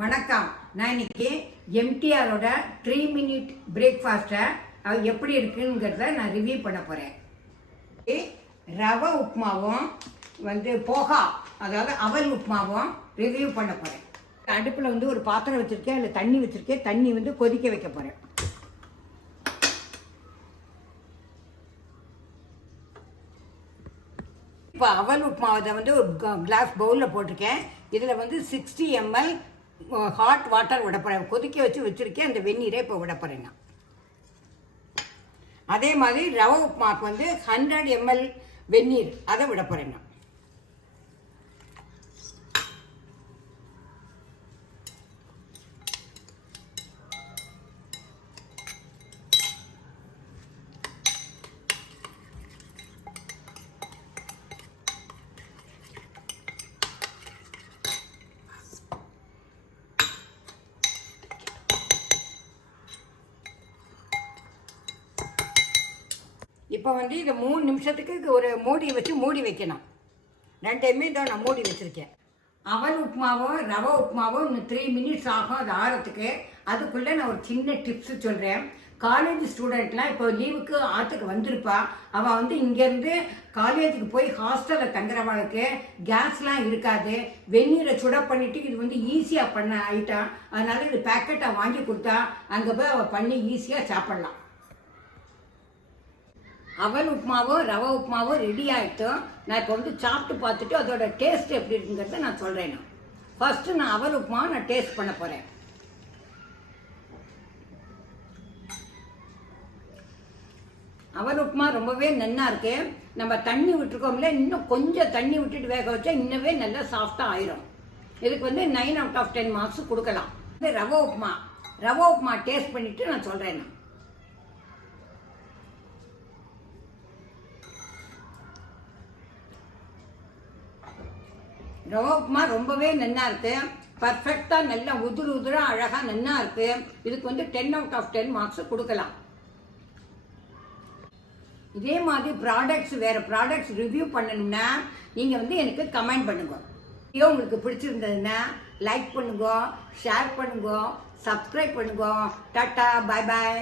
வணக்கம். நான் இன்னைக்கு எம்டிஆரோட 3 மினிட் பிரேக்ஃபாஸ்ட்டை எப்படி இருக்குங்கிறத நான் ரிவ்யூ பண்ண போகிறேன். ரவை உப்புமாவும் போகா, அதாவது அவல் உப்புமாவும் ரிவ்யூ பண்ண போகிறேன். அடுப்பில் ஒரு பாத்திரம் வச்சுருக்கேன், அதில் தண்ணி வச்சுருக்கேன். தண்ணி கொதிக்க வைக்க போகிறேன். இப்போ அவல் உப்புமாவை ஒரு கிளாஸ் பவுலில் போட்டிருக்கேன். இதில் 60 ml ஹாட் வாட்டர் விட போகிறேன். கொதிக்க வச்சுருக்கேன். அந்த வெந்நீரை இப்போ விட போகிறேன். நான் அதே மாதிரி ரவை உப்புமாவுக்கு 100 ml வெந்நீர் அதை விட போகிறேன். நான் இப்போ இதை 3 நிமிஷத்துக்கு ஒரு மூடி வச்சு மூடி வைக்கணும். 2 டைமே தான் நான் மூடி வச்சுருக்கேன். அவல் உப்புமாவோ ரவை உப்புமாவோ இன்னும் 3 மினிட்ஸ் ஆகும் அது ஆறத்துக்கு. அதுக்குள்ளே நான் ஒரு சின்ன டிப்ஸு சொல்கிறேன். காலேஜ் ஸ்டூடெண்ட்லாம் இப்போ லீவுக்கு ஆற்றுக்கு வந்திருப்பா. அவள் இங்கேருந்து காலேஜுக்கு போய் ஹாஸ்டலில் தங்குறவளுக்கு கேஸ்லாம் இருக்காது. வெந்நீரை சுட பண்ணிவிட்டு இது ஈஸியாக பண்ண ஐட்டம். அதனால் இது பேக்கெட்டாக வாங்கி கொடுத்தா அங்கே போய் அவள் பண்ணி ஈஸியாக சாப்பிட்லாம். அவல் உப்புமாவோ ரவை உப்புமாவோ ரெடி ஆகிட்டோம். நான் இப்போ சாப்பிட்டு பார்த்துட்டு அதோட டேஸ்ட் எப்படி இருக்குங்கிறத நான் சொல்கிறேன். ஃபஸ்ட்டு நான் அவல் உப்புமாவை நான் டேஸ்ட் பண்ண போகிறேன். அவல் உப்புமா ரொம்பவே நல்லா இருக்கு. நம்ம தண்ணி விட்டுருக்கோம்ல, இன்னும் கொஞ்சம் தண்ணி விட்டுட்டு வேக வச்சா இன்னவே நல்லா சாஃப்டாக ஆயிரும். இதுக்கு 9 out of 10 மார்க்ஸ் கொடுக்கலாம். ரவை உப்புமா டேஸ்ட் பண்ணிவிட்டு நான் சொல்கிறேன். ரவை உப்புமா ரொம்பவே நல்லா இருக்கு. பர்ஃபெக்டாக நல்லா உதிராக அழகாக நல்லா இருக்கு. இதுக்கு 10 out of 10 மார்க்ஸ் கொடுக்கலாம். இதே மாதிரி வேறு ப்ராடக்ட்ஸ் ரிவ்யூ பண்ணணும்னா நீங்கள் எனக்கு கமெண்ட் பண்ணுங்க. வீடியோ உங்களுக்கு பிடிச்சிருந்ததுன்னா லைக் பண்ணுங்க, ஷேர் பண்ணுங்க, சப்ஸ்கிரைப் பண்ணுங்க. டாட்டா, பாய் பாய்.